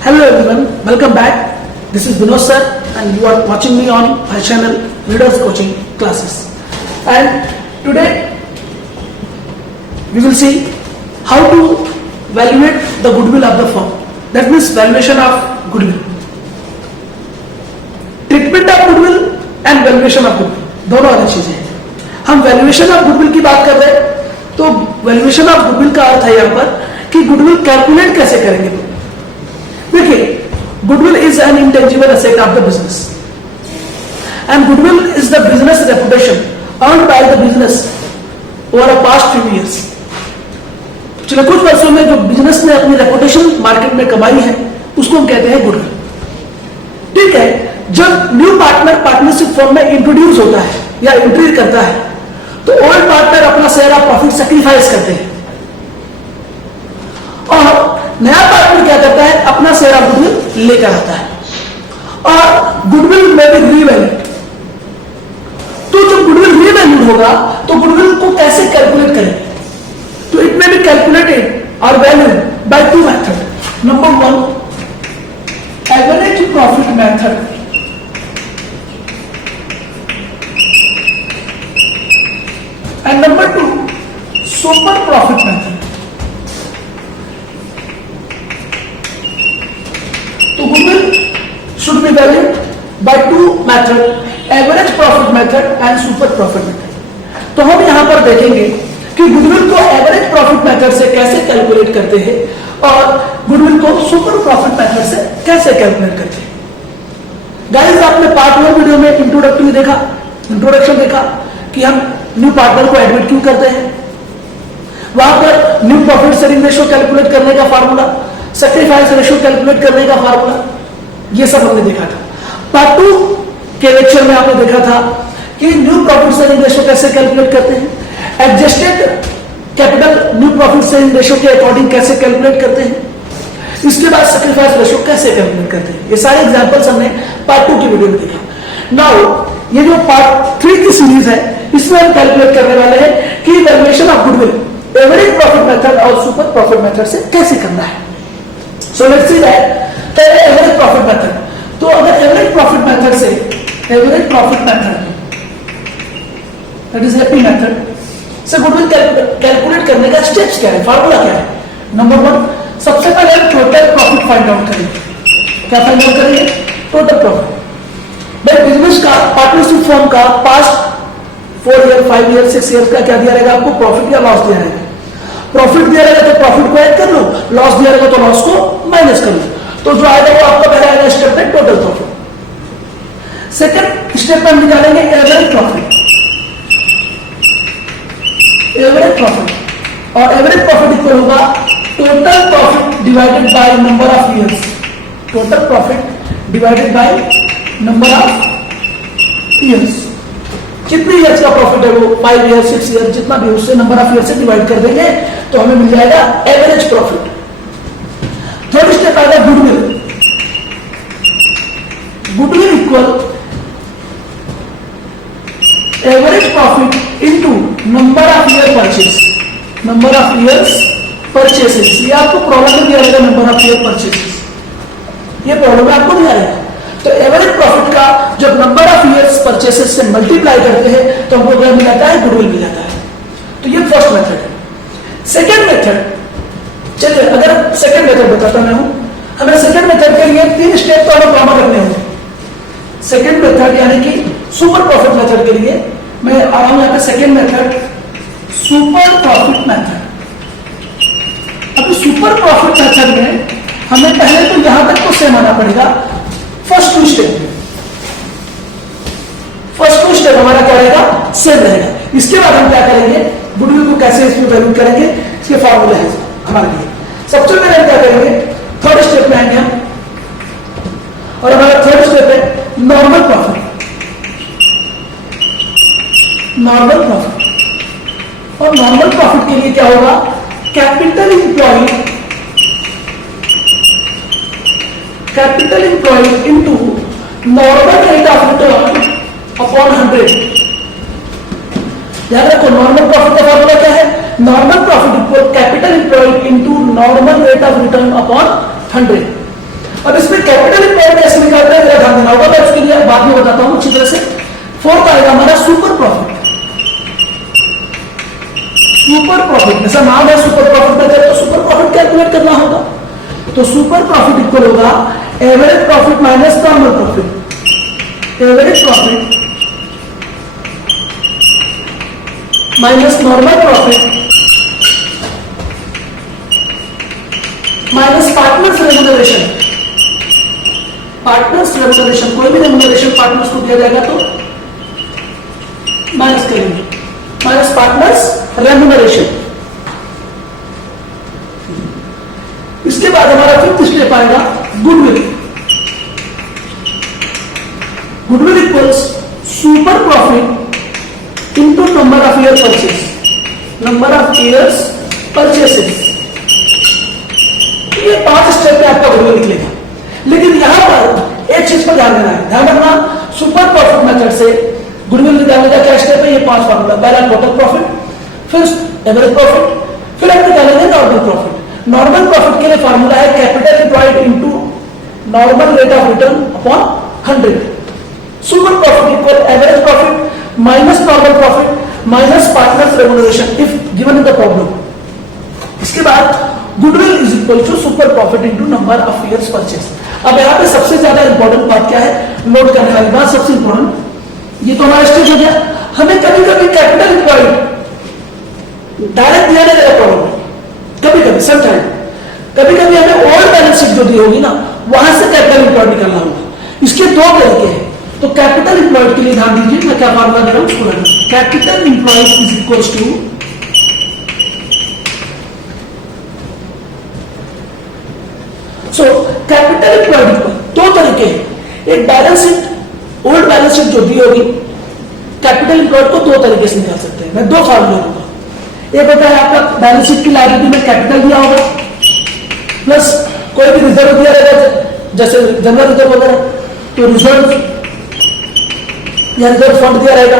Hello everyone, welcome back. This is Vinod sir and you are watching me on my channel Leaders Coaching Classes. And today we will see how to evaluate the goodwill of the firm. That means valuation of goodwill. Treatment of goodwill and valuation of goodwill दोनों अलग चीजें हैं. हम valuation of goodwill की बात कर रहे हैं तो वैल्यूएशन ऑफ गुडविल का अर्थ है यहाँ पर कि गुडविल कैलकुलेट कैसे करेंगे. देखिए, goodwill is an intangible asset of the business and goodwill is the business reputation earned by the business over a past few years. पिछले कुछ वर्षों में जो बिजनेस ने अपनी रेपुटेशन मार्केट में कमाई है उसको हम कहते हैं गुडविल. ठीक है, जब न्यू पार्टनर पार्टनरशिप फर्म में इंट्रोड्यूस होता है या एंट्री करता है तो ओल्ड पार्टनर अपना शेयर ऑफ प्रॉफिट सैक्रिफाइस करते हैं और नया पार्टनर क्या करता है, अपना शेयर ऑफ गुडविल लेकर आता है और गुडविल में भी रीवैल्यूड. तो जब गुडविल रीवैल्यूड होगा तो गुडविल को कैसे कैलकुलेट करेंगे. तो इट में बी कैलकुलेटेड और valued by two method. Number one, average profit method. And number two, super profit method. So goodwill should be valued by two methods, average profit method and super profit method. तो हम यहां पर देखेंगे कि goodwill को average profit method से कैसे calculate करते हैं और गुडविल को सुपर प्रॉफिट मेथड से कैसे कैलकुलेट करते हैं. गाइस, आपने पार्ट 1 वीडियो में इंट्रोडक्शन देखा कि हम न्यू पार्टनर को एडमिट क्यों करते हैं. वहां पर new profit sharing ratio calculate करने का फार्मूला, सैक्रिफाइस रेशियो कैलकुलेट करने का फार्मूला, ये सब हमने देखा था. पार्ट 2 के लेक्चर में आपने देखा था कि न्यू प्रॉफिट शेयरिंग रेशियो कैसे कैलकुलेट करते हैं, adjusted capital new profit sharing ratio के अकॉर्डिंग कैसे कैलकुलेट करते हैं, इसके बाद सैक्रिफाइस रेशियो कैसे कैलकुलेट करते हैं. ये सारे एग्जांपल्स हमने पार्ट 2 की वीडियो में देखा. नाउ ये जो पार्ट 3 की सीरीज है इसमें हम कैलकुलेट करने वाले हैं कि valuation of goodwill average profit method और सुपर प्रॉफिट मेथड से कैसे करना है. So let's see that. पहले एवरेज प्रॉफिट मेथड. तो अगर average profit method say that is AP method से गुडविल कैलकुलेट करने का स्टेप्स क्या है, फार्मूला क्या है. नंबर 1, सबसे पहले हम टोटल प्रॉफिट फाइंड आउट करेंगे. क्या फाइंड आउट करेंगे? Total profit. भाई बिजनेस का पार्टनरशिप फर्म का पास्ट 4 ईयर 5 ईयर 6 ईयर का क्या दिया रहेगा आपको, प्रॉफिट या लॉस दिया रहेगा. प्रॉफिट दिया रहेगा तो प्रॉफिट को ऐड कर लो, लॉस दिया रहेगा तो लॉस को माइनस कर लो. तो जो आएगा वो आपका पहला आएगा स्टेप में टोटल प्रॉफिट. सेकंड स्टेप में हम निकालेंगे एवरेज प्रॉफिट. एवरेज प्रॉफिट और एवरेज प्रॉफिट इक्वल होगा total profit divided by number of years. Total profit divided by number of years. कितने ईयर्स का प्रॉफिट है वो, 5 ईयर 6 ईयर जितना भी, उससे नंबर ऑफ ईयर से डिवाइड कर देंगे तो हमें मिल जाएगा एवरेज प्रॉफिट. थर्ड स्टेप आएगा goodwill. Goodwill equal average profit into number of year purchase. Number of years purchases. ये आपको प्रॉब्लम में दिया रहेगा, नंबर ऑफ ईयर परचेसेस. ये प्रॉब्लम में आपको दिया रहेगा. तो एवरेज प्रॉफिट का जब नंबर ऑफ ईयर्स परचेसेस से मल्टीप्लाई करते हैं तो हमको क्या मिल जाता है, गुडविल मिल जाता है. तो ये फर्स्ट मेथड है. सेकंड मेथड, चलिए अगर सेकंड मेथड बताता मैं हूं. हमें सेकंड मेथड के लिए 3 स्टेप तो हमें कॉमन रखने होंगे. सेकंड मेथड यानी कि सुपर प्रॉफिट मेथड के लिए मैं आ रहा हूं यहां पे. Second method super profit method. अब सुपर प्रॉफिट मेथड में हमें पहले तो यहां तक तो सेम आना पड़ेगा. फर्स्ट टू स्टेप हमारा क्या रहेगा, सेम रहेगा. इसके बाद हम क्या करेंगे, गुडविल को कैसे इसमें वैल्यू करेंगे, इसके फार्मूले हैं हमारे लिए. सबसे पहले हम क्या करेंगे, थर्ड स्टेप में आएंगे हम और हमारा थर्ड स्टेप है नॉर्मल प्रॉफिट. नॉर्मल प्रॉफिट और नॉर्मल प्रॉफिट के लिए क्या होगा, capital employed into normal rate of return upon 100. याद रखो नॉर्मल प्रॉफिट का फॉर्मूला क्या है, normal profit equal capital employed into normal rate of return upon 100. अब इसमें कैपिटल एम्प्लॉयड कैसे निकालते हैं मेरा ध्यान देना होगा, मैं उसके लिए बाद में बताता हूं अच्छी तरह से। फोर्थ आएगा हमारा सुपर प्रॉफिट। सुपर प्रॉफिट जैसा नाम है सुपर प्रॉफिट मेथड, तो सुपर प्रॉफिट कैलकुलेट करना होगा। तो सुपर प्रॉफिट इक्वल होगा average profit minus normal profit. Average profit minus normal profit minus partners remuneration. Partners remuneration, कोई भी रेम्यूनरेशन पार्टनर्स को दिया जाएगा तो माइनस करेंगे, माइनस पार्टनर्स रेम्यूनरेशन। इसके बाद हमारा फिफ्थ स्टेप आएगा goodwill. Goodwill equals super profit into number of year purchase. Number of years purchases, ये 5 स्टेप पे आपका गुडविल निकलेगा। लेकिन यहां पर एक चीज पर ध्यान देना है, ध्यान रखना सुपर प्रॉफिट मेथड से गुडविल निकालने का क्या स्टेप है, ये 5 फार्मूला। पहला टोटल प्रॉफिट, फिर एवरेज प्रॉफिट, फिर हम निकालेंगे नॉर्मल प्रॉफिट। नॉर्मल प्रॉफिट के लिए फार्मूला है capital employed into normal rate of return upon 100। Super profit equal average profit minus normal profit minus partners remuneration if given in the problem. इसके बाद goodwill is equal to super profit into number of years purchase. अब यहाँ पे सबसे ज्यादा important बात क्या है, नोट करने वाली बात सबसे इंपॉर्टेंट, ये तो हमारा स्टेज हो गया। हमें कभी कभी कैपिटल एम्प्लॉयड डायरेक्ट दिया नहीं जाएगा प्रॉब्लम, कभी कभी समटाइम, कभी कभी हमें ओल्ड बैलेंस शीट जो दी होगी ना वहां से कैपिटल एम्प्लॉयड निकालना होगा। इसके 2 तरीके हैं। तो कैपिटल एम्प्लॉयड के लिए ध्यान दीजिए, मैं क्या फार्मूला दे रहा हूं उसको लगा। Capital employed is equals to capital employed 2 तरीके हैं। एक balance sheet old balance sheet जो दी होगी कैपिटल एम्प्लॉयड को 2 तरीके से निकाल सकते हैं। मैं 2 फार्मूला दूंगा। एक होता है आपका बैलेंस शीट की लायबिलिटी में कैपिटल दिया होगा प्लस कोई भी रिजर्व दिया रहेगा जैसे जनरल रिजर्व वगैरह, तो रिजर्व या रिजर्व फंड दिया रहेगा,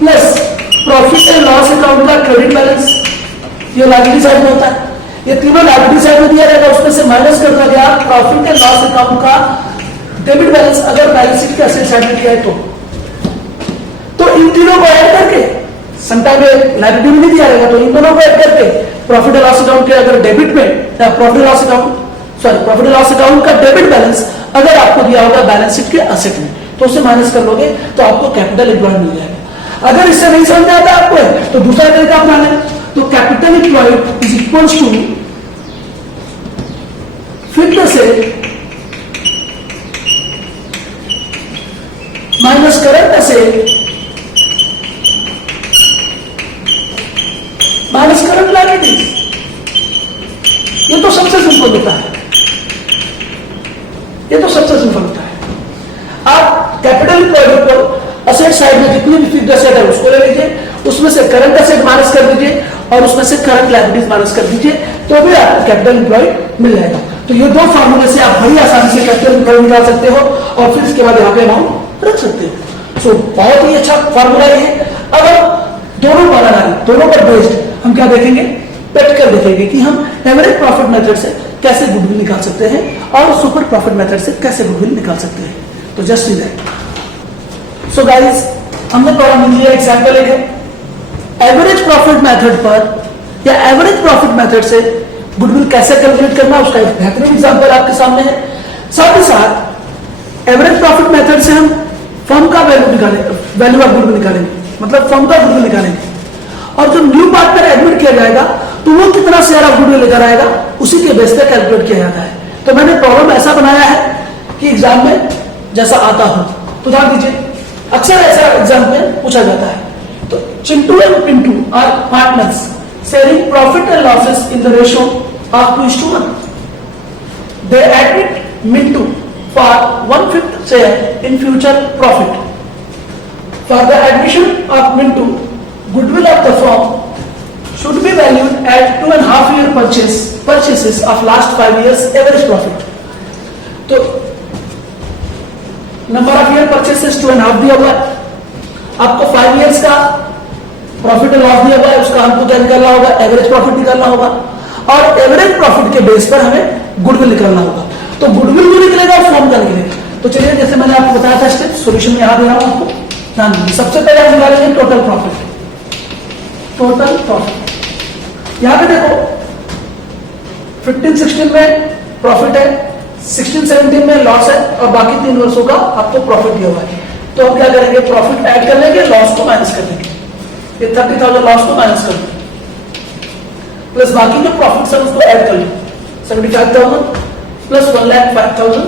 plus profit and loss account का क्रेडिट बैलेंस, ये लायबिलिटी साइड में होता है। ये तीनों लायबिलिटी साइड में दिया रहेगा, उसमें से माइनस करना गया प्रॉफिट एंड लॉस अकाउंट का डेबिट बैलेंस अगर बैलेंस शीट के असेट साइड में दिया है तो इन तीनों को ऐड करके समटाइम लायबिलिटी में नहीं दिया रहेगा तो इन दोनों को ऐड करके प्रॉफिट एंड लॉस अकाउंट के अगर डेबिट में या प्रॉफिट एंड लॉस अकाउंट का डेबिट बैलेंस अगर आपको दिया होगा बैलेंस शीट के असेट में तो उसे माइनस कर लोगे तो आपको कैपिटल एम्प्लॉयड मिल जाएगा। अगर इससे नहीं समझ आता आपको तो दूसरा तरीका अपना लें। तो capital employed is equals to fixed asset minus current asset minus current liability. ये तो सबसे सिंपल होता है, ये तो सबसे सिंपल होता है। आप कैपिटल एम्प्लॉयड को असेट साइड में जितनी भी फिक्स्ड असेट है उसको ले लीजिए, उसमें से करंट असेट माइनस कर दीजिए और उसमें से करंट लायबिलिटीज माइनस कर दीजिए तो भी आपको कैपिटल एम्प्लॉयड मिल जाएगा। तो ये 2 फार्मूले से आप बड़ी आसानी से कैपिटल एम्प्लॉयड निकाल सकते हो और फिर इसके बाद यहाँ पे अमाउंट रख सकते हो। सो बहुत ही अच्छा फार्मूला है। अब दोनों पर आधारित, दोनों पर बेस्ड हम क्या देखेंगे, प्रैक्टिकल देखेंगे कि हम एवरेज प्रॉफिट मेथड से कैसे गुडविल निकाल सकते हैं और सुपर प्रॉफिट मेथड से कैसे गुडविल निकाल सकते हैं। तो just see that. So guys, हमने पढ़ा मिल लिया एग्जांपल एक है एवरेज प्रॉफिट मेथड पर या एवरेज प्रॉफिट मेथड से गुडविल कैसे कैलकुलेट करना, उसका एक बेहतरीन एग्जांपल आपके सामने है। साथ ही साथ एवरेज प्रॉफिट मेथड से हम फर्म का वैल्यू निकालेंगे, वैल्यू ऑफ गुडविल निकालेंगे, मतलब फर्म का गुडविल निकालेंगे। और जो न्यू पार्टनर एडमिट किया जाएगा तो वो कितना शेयर ऑफ गुडविल लेकर आएगा उसी के बेस पर कैलकुलेट किया जाता है। तो मैंने प्रॉब्लम ऐसा बनाया है कि एग्जाम में जैसा आता हो तो ध्यान दीजिए, अक्सर ऐसा एग्जाम में पूछा जाता है। तो Chintu and Pintu are partners sharing profit and losses in the ratio of 2:1। They admit Mintu for 1/5 share in future profit. For the admission of Mintu, goodwill of the firm should be valued at 2.5 year purchases of last 5 years average profit। तो number of year purchases 2.5 दिया हुआ है, आपको 5 years का profit and loss दिया हुआ है, उसका हमको क्या निकालना होगा, एवरेज प्रॉफिट निकालना होगा और एवरेज प्रॉफिट के बेस पर हमें गुडविल निकालना होगा। तो गुडविल भी निकलेगा और फॉर्म का निकलेगा। तो चलिए जैसे मैंने आपको बताया था स्टेप, सॉल्यूशन में यहां दे रहा हूं आपको, ध्यान दीजिए। सबसे पहले हम निकालेंगे टोटल प्रॉफिट। टोटल प्रॉफिट यहां पे देखो 15-16 में प्रॉफिट है, 16-17 में लॉस है और बाकी 3 वर्षों का आपको प्रॉफिट दिया हुआ है। तो हम क्या करेंगे, प्रॉफिट ऐड कर लेंगे, लॉस को माइनस कर देंगे। ये 30,000 लॉस को माइनस कर देंगे, प्लस बाकी जो प्रॉफिट है उसको ऐड कर लेंगे, 75,000 प्लस 1,05,000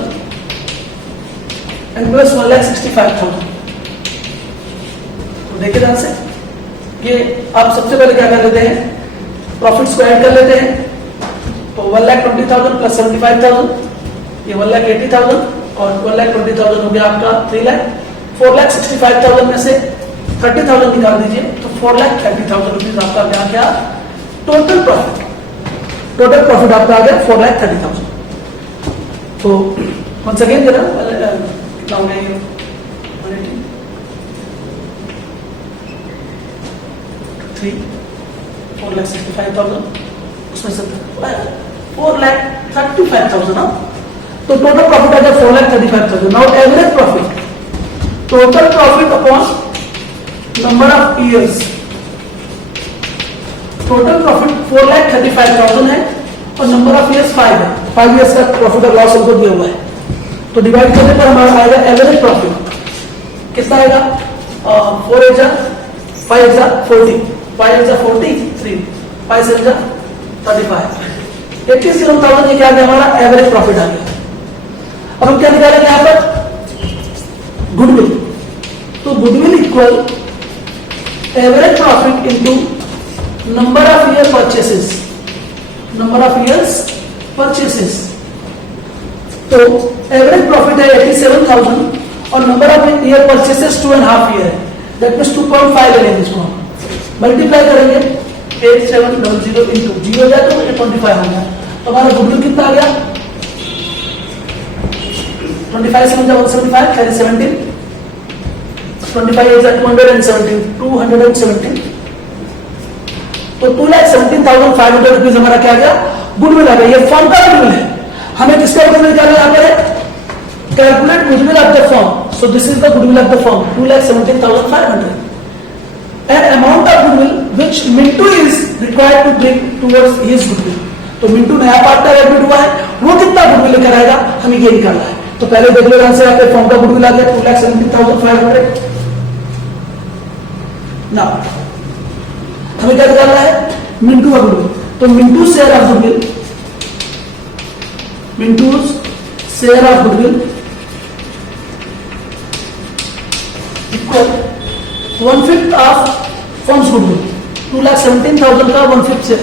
एंड प्लस 1,65,000। तो देखिए ध्यान से, ये आप सबसे पहले क्या कर लेते हैं, प्रॉफिट्स को ऐड कर लेते हैं। तो 1,20,000 प्लस 75,000, ये 1,80,000 और 1,20,000 हो गया आपका 3 लाख। 4,65,000 में से 30,000 निकाल दीजिए, तो 4,30,000 रुपीज आपका क्या गया टोटल प्रॉफिट। टोटल प्रॉफिट आपका आ गया 4,30,000। तो once again जरा कितना हो गया ये 3 4,65,000 उसमें से 4,35,000 ना, तो टोटल प्रॉफिट आ गया 4,35,000। Now average profit, total profit upon number of years. Total profit 4,35,000 है और नंबर ऑफ ईयर्स 5 है, 5 ईयर्स का प्रॉफिट और लॉस हमको दिया हुआ है। तो डिवाइड करने पर हमारा आएगा एवरेज प्रॉफिट कितना आएगा, 4 एग्जा 5 एग्जा 40, 5 एग्जा 40, 3 5 एग्जा 35, 87,000 ये क्या आ गया हमारा एवरेज प्रॉफिट आ गया। अब हम क्या निकालेंगे यहां पर, गुडविल। तो goodwill equal average profit into number of year purchases, number of years purchases. तो एवरेज प्रॉफिट है 87,000 और number of year purchases 2.5 year है, दैट मींस 2.5 ले लेंगे इसको, मल्टीप्लाई करेंगे 8700 इंटू 0 हो जाए तो 25 हो गया। तो हमारा गुडविल कितना आ गया 25 से 175 कैरी 17, 25 is 217, 217। तो 2,17,500 रुपीज हमारा क्या गया गुडविल आ गया। ये फर्म का गुडविल है, हमें किसका गुडविल निकालना यहाँ पर है, calculate goodwill of the firm. So this is the goodwill of the firm 2,17,500 and amount of goodwill which Mintu is required to bring towards his goodwill. तो मिंटू नया पार्टनर एडमिट हुआ है, वो कितना गुडविल लेकर आएगा हमें ये निकालना है। तो पहले देख लो आंसर, आपके फर्म का गुडविल आ गया 2,17,500। ना हमें क्या निकालना है, मिंटू का गुडविल। तो Mintu share of goodwill, Mintu's share of goodwill equal 1/5 of firm's goodwill. 2,17,000 का 1/5 शेयर,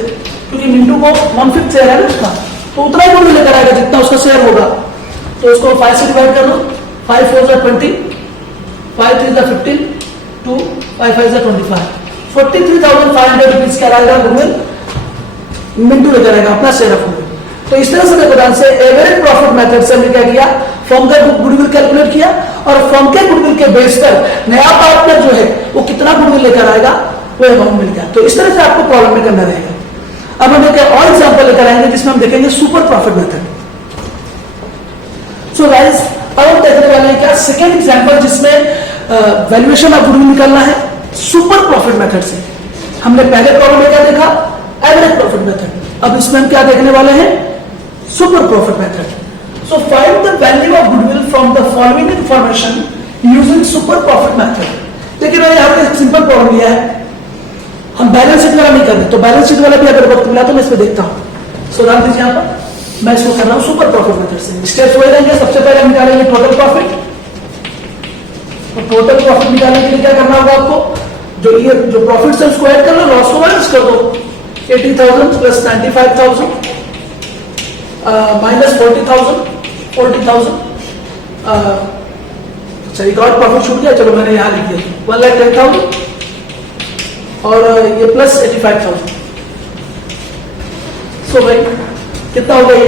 क्योंकि मिंटू को 1/5 शेयर है ना उसका, तो उतना ही गुडविल लेकर आएगा जितना उसका शेयर होगा। तो उसको 5 से डिवाइड कर दो, 5 4 is 20, 5 3 is 15, 2 5 5 is 25, 43,500 रुपीज का आएगा गुडविल मिंटू लेकर आएगा अपना शेयर ऑफ गुडविल। तो इस तरह से देखो से एवरेज प्रॉफिट मेथड से हमने क्या किया, फर्म का गुडविल कैलकुलेट किया और फर्म के गुडविल के बेस पर नया पार्टनर जो है वो कितना गुडविल लेकर आएगा वो अमाउंट मिल गया। तो इस तरह से आपको प्रॉब्लम में करना रहेगा। अब हम एक और एग्जांपल लेकर आएंगे जिसमें हम देखेंगे super profit method. So guys अब हम देखने वाले हैं क्या सेकेंड एग्जांपल जिसमें वैल्यूएशन ऑफ गुडविल निकालना है सुपर प्रॉफिट मेथड से। हमने पहले प्रॉब्लम में क्या देखा, एवरेज प्रॉफिट मेथड। अब इसमें हम क्या देखने वाले हैं, super profit method. So find the value of goodwill from the following information using super profit method. देखिए मैंने यहाँ पे सिंपल प्रॉब्लम लिया है, हम बैलेंस शीट वाला नहीं कर रहे, तो बैलेंस शीट वाला भी अगर वक्त मिला तो मैं इसमें देखता हूँ। सो डाल दीजिए यहाँ पर, मैं इसको कर रहा हूं सुपर प्रॉफिट मेथड से। स्टेप्स वही रहेंगे, सबसे पहले हम निकालेंगे टोटल प्रॉफिट। तो टोटल प्रॉफिट निकालने के लिए क्या करना होगा आपको, जो प्रॉफिट है उसको ऐड कर लो, लॉस को माइनस कर दो। 80,000 प्लस 95,000 माइनस 40,000 अच्छा एक और प्रॉफिट छूट गया, चलो मैंने यहां लिख दिया 1,10,000 और ये प्लस 85,000। सो भाई कितना हो गया ये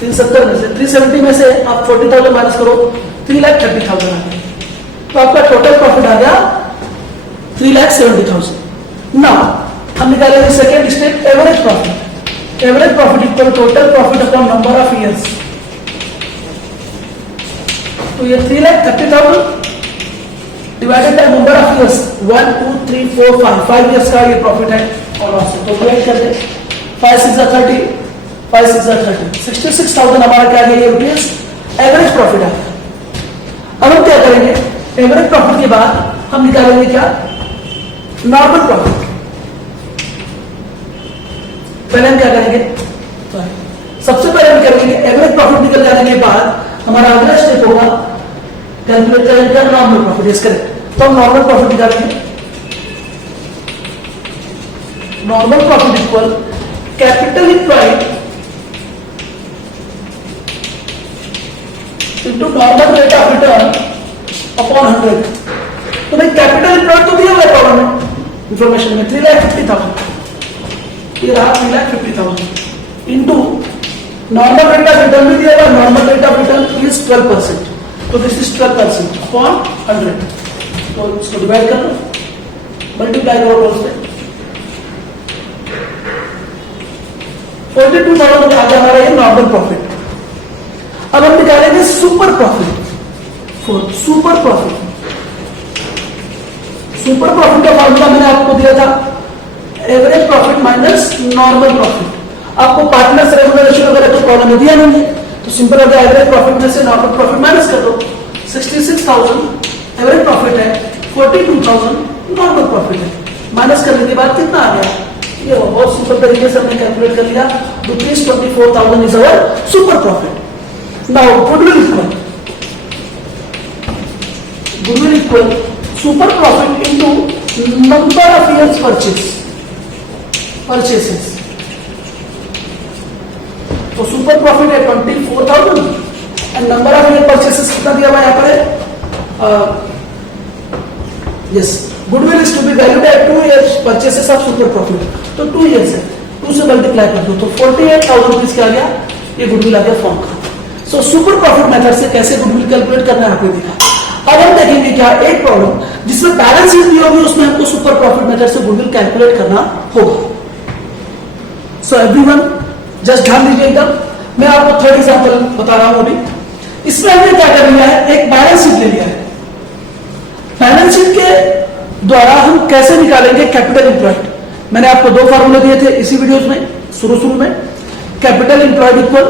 370 में से 370 में से आप 40,000 माइनस करो, 3,30,000 आ गया। तो आपका टोटल प्रॉफिट आ गया 3,70,000। नाउ हम निकालेंगे second step average profit. Average profit equal total profit upon number of years. तो ये 3,30,000 divided by number of years 1 2 3 4 5 years का ये प्रॉफिट है। और तो डिवाइड कर दे 5 6 30 5 6 30 66,000 हमारा क्या है ये रुपीज एवरेज प्रॉफिट है। अब हम क्या करेंगे, एवरेज प्रॉफिट के बाद हम निकालेंगे क्या, नॉर्मल प्रॉफिट। पहले हम क्या करेंगे, सबसे पहले हम करेंगे एवरेज प्रॉफिट निकल जाने के बाद हमारा अगला स्टेप होगा कैलकुलेट करेंगे नॉर्मल प्रॉफिट। इस करेक्ट, तो हम नॉर्मल प्रॉफिट निकालेंगे। Normal profit equal capital employed into normal rate of return upon 100। तो भाई कैपिटल एम्प्लॉयड तो दिया हुआ है कॉलम में इंफॉर्मेशन में 3,50,000, ये रहा 3,50,000 into normal rate of return भी दिया हुआ। Normal rate of return is 12%, तो दिस इज 12% अपॉन 100। तो इसको डिवाइड कर लो, मल्टीप्लाई करो 12 से 42,000 आ गया हमारा ये नॉर्मल प्रॉफिट। अब हम निकालेंगे super profit. Super profit, super profit का फॉर्मूला मैंने आपको दिया था average profit minus normal profit. आपको पार्टनर्स रेगुलर रेशियो वगैरह तो कॉलम में दिया नहीं है, तो सिंपल हो गया एवरेज प्रॉफिट में से नॉर्मल प्रॉफिट माइनस कर दो। 66,000 एवरेज प्रॉफिट है, 42,000 नॉर्मल प्रॉफिट है। माइनस करने के बाद कितना आ गया, ये बहुत सिंपल तरीके से हमने कैलकुलेट कर लिया। ₹24,000 is our super profit. Now goodwill equal super profit into number of years purchases. तो सुपर प्रॉफिट है 24,000 and number of year purchases कितना दिया हुआ यहाँ पर है, yes goodwill is to be valued at 2 years purchases of super profit. तो 2 years है, 2 से मल्टीप्लाई कर दो तो 48,000 रुपीज क्या आ गया, ये गुडविल आ गया फॉर्म का। सो सुपर प्रॉफिट मेथड से कैसे गुडविल कैलकुलेट करना है आपने देखा। अब हम देखेंगे क्या एक प्रॉब्लम जिसमें बैलेंस शीट दी होगी, उसमें हमको सुपर प्रॉफिट मेथड से गुडविल कैलकुलेट करना होगा। सो एवरीवन जस्ट ध्यान दीजिए एकदम। मैं आपको थर्ड एग्जांपल बता रहा हूं अभी। इसमें हमने क्या कर लिया है, एक बैलेंस शीट ले लिया है। बैलेंस शीट के द्वारा हम कैसे निकालेंगे कैपिटल एम्प्लॉयड। मैंने आपको 2 फार्मूले दिए थे इसी वीडियोस में शुरू में। Capital employed equal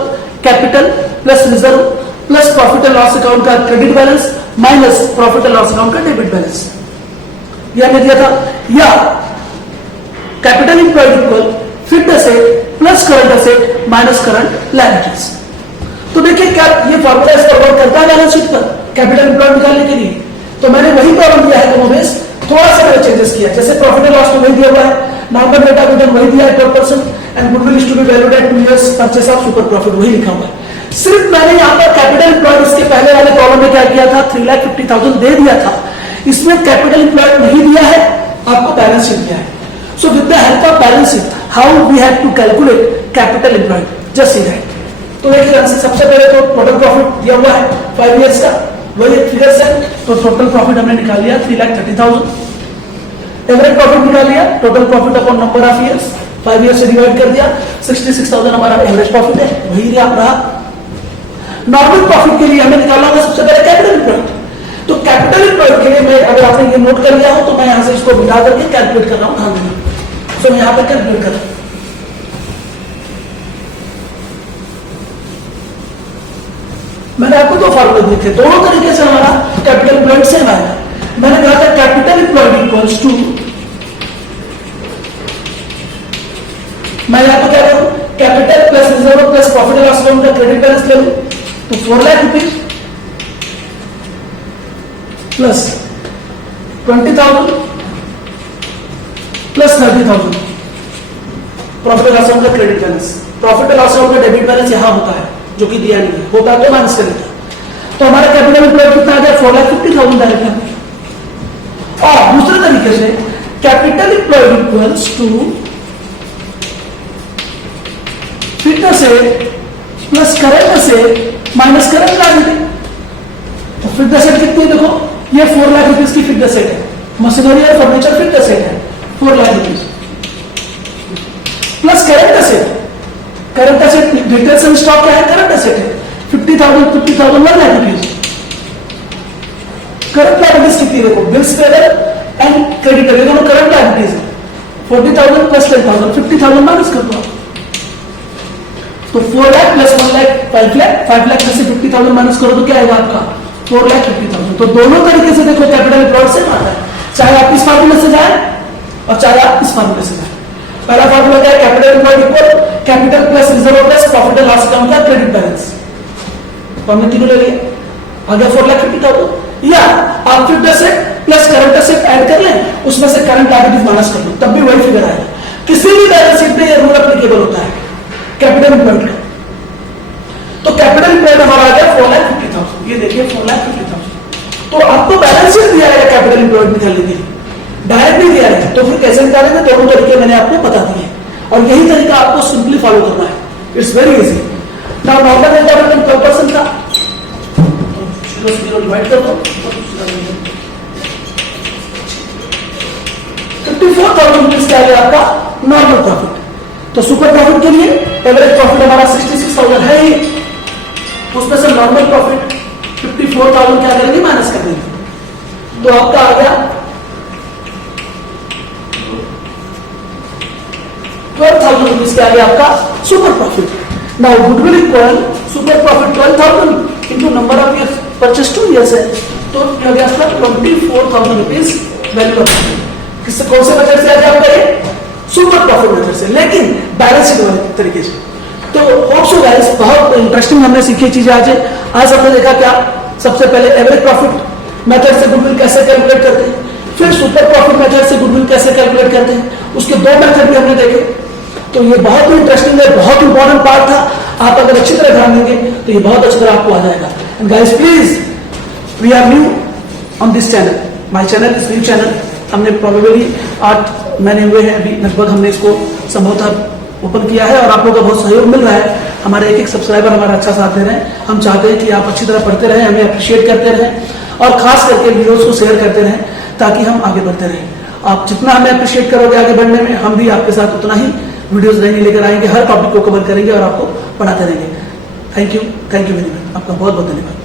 capital plus reserve plus profit and loss account का credit balance minus profit and loss account का डेबिट बैलेंस, यह हमने दिया था। या capital employed equal fixed asset plus current asset minus current liabilities. तो देखिए क्या ये फॉर्मूला इसका वर्क करता है बैलेंस शीट पर कैपिटल एम्प्लॉयड निकालने के लिए। तो मैंने वही प्रॉब्लम दिया है कमोबेश, थोड़ा सा मैंने चेंजेस किया। जैसे प्रॉफिट एंड लॉस में वही दिया हुआ है, नॉर्मल रेट ऑफ रिटर्न वही दिया है 12% and goodwill is to be valued at 2 years purchase of super profit वही लिखा हुआ है। सिर्फ मैंने यहाँ पर कैपिटल एम्प्लॉयड इसके पहले वाले कॉलम में क्या किया था, 3,50,000 दे दिया था। इसमें कैपिटल एम्प्लॉयड नहीं दिया है, आपको बैलेंस शीट दिया है। So with the help of balance sheet how we have to calculate capital employed, just see that. तो देखिए सबसे पहले तो टोटल प्रॉफिट दिया हुआ है 5 इयर्स का, वही फिगर्स है। तो टोटल प्रॉफिट हमने निकाल लिया 3,30,000। एवरेज प्रॉफिट निकाल लिया, total profit upon number of years 5 years से डिवाइड कर दिया। 66,000 हमारा एवरेज प्रॉफिट है, वही रहा। नॉर्मल प्रॉफिट के लिए हमें निकालना होगा सबसे पहले कैपिटल एम्प्लॉयड। तो कैपिटल एम्प्लॉयड के लिए मैं, अगर आपने ये नोट कर लिया हो तो मैं यहां से इसको मिला करके कैलकुलेट कर रहा हूं। हाँ, सो मैं यहां पर कैलकुलेट कर रहा हूं। मैंने आपको 2 फार्मूले दिए थे, दोनों तरीके से हमारा कैपिटल एम्प्लॉयड सेम आएगा। मैंने कहा था कैपिटल एम्प्लॉयड इक्वल्स टू, मैं यहां पर क्या करूं, capital plus reserve plus profit and loss account का क्रेडिट बैलेंस ले लूं तो 4 lakh rupees plus 20,000 plus 30,000 profit and loss account का credit balance. Profit and loss account का डेबिट बैलेंस यहां होता है, जो कि दिया नहीं है, होता तो माइनस करेगा। तो हमारा कैपिटल एम्प्लॉयड कितना आ गया, 4,50,000 डायरेक्ट। और दूसरे तरीके से capital employed equals to fixed asset plus current asset minus current liability. तो फिक्स्ड असेट कितनी है, देखो ये 4 लाख रुपीज की फिक्स्ड असेट है, मशीनरी और फर्नीचर फिक्स्ड असेट है। 4 lakh rupees plus current asset. Current asset retails and stock क्या है? करंट एसेट है। 50,000 1 लाख रुपीज। करंट लायबिलिटीज कितनी देखो, बिल्स पेबल एंड क्रेडिटर, ये दोनों करंट लायबिलिटीज है। 40,000 प्लस 10,000, 50,000 माइनस कर दो। तो 4 लाख प्लस 1 लाख 5 लाख, 5 लाख में से 50,000 माइनस करो तो क्या आएगा आपका? 4,50,000। तो दोनों तरीके से देखो कैपिटल एम्प्लॉयड से आता है, चाहे आप इस फार्मूले से जाए और चाहे आप इस फार्मूले से जाए। पहला फार्मूला क्या है? Capital employed equal capital plus reserve plus profit and loss account का क्रेडिट बैलेंस। तो हमने तीनों ले लिया, आ गया 4,50,000। या आप fixed asset plus current asset add कर लें, उसमें से करंट लायबिलिटीज माइनस कर लो, तब भी वही फिगर आएगा। किसी भी बैलेंस शीट में ये रूल एप्लीकेबल होता है कैपिटल एम्प्लॉयड का। तो कैपिटल एम्प्लॉयड हमारा आ गया 4,50,000। ये देखिए 4,50,000। तो आपको बैलेंस शीट दिया है कैपिटल एम्प्लॉयड निकालने के लिए, डायरेक्ट नहीं दिया है, तो फिर कैसे निकालेंगे? दोनों तरीके मैंने आपको बता दिए और यही तरीका आपको सिंपली फॉलो करना है। It's very easy. Now normal data return पर पर्सन था, 0 डिवाइड कर दो, 54,000 रुपीज क्या है आपका नॉर्मल प्रॉफिट। तो सुपर प्रॉफिट के लिए एवरेज प्रॉफिट हमारा 66,000 है ही, उसमें से नॉर्मल प्रॉफिट 54,000 क्या करेंगे? माइनस कर देंगे। तो आपका आ गया 12,000 रुपीज क्या है आपका super profit. Now goodwill equal super profit 12,000 into number of years, purchase 2 years है, तो क्या गया आपका 24,000 रुपीज वैल्यू ऑफ। किससे, कौन से मेथड से आज आप करें? सुपर प्रॉफिट मेथड से, लेकिन बैलेंस शीट वाले तरीके से। तो होप सो गाइस, बहुत इंटरेस्टिंग हमने सीखी चीजें आज हमने देखा क्या, सबसे पहले एवरेज प्रॉफिट मेथड से गुडविल कैसे कैलकुलेट करते हैं, फिर सुपर प्रॉफिट मेथड से गुडविल कैसे कैलकुलेट करते हैं, उसके 2 मेथड भी हमने देखे। तो ये बहुत ही इंटरेस्टिंग है, बहुत इंपॉर्टेंट पार्ट था। आप अगर अच्छी तरह ध्यान देंगे तो ये बहुत अच्छी तरह आपको आ जाएगा। And guys please, we are new on this channel, my channel is new channel. हमने प्रोबेबली 8 महीने हुए हैं अभी लगभग, हमने इसको संभवतः ओपन किया है और आप लोगों का बहुत सहयोग मिल रहा है। हमारे एक सब्सक्राइबर हमारा अच्छा साथ दे रहे हैं। हम चाहते हैं कि आप अच्छी तरह पढ़ते रहें, हमें अप्रिशिएट करते रहें और खास करके वीडियोस को शेयर करते रहें ताकि हम आगे बढ़ते रहें। आप जितना हमें अप्रिशिएट करोगे आगे बढ़ने में, हम भी आपके साथ उतना ही वीडियोस नई लेकर आएंगे, हर टॉपिक को कवर करेंगे और आपको पढ़ाते रहेंगे। थैंक यू वेरी मच, आपका बहुत बहुत धन्यवाद।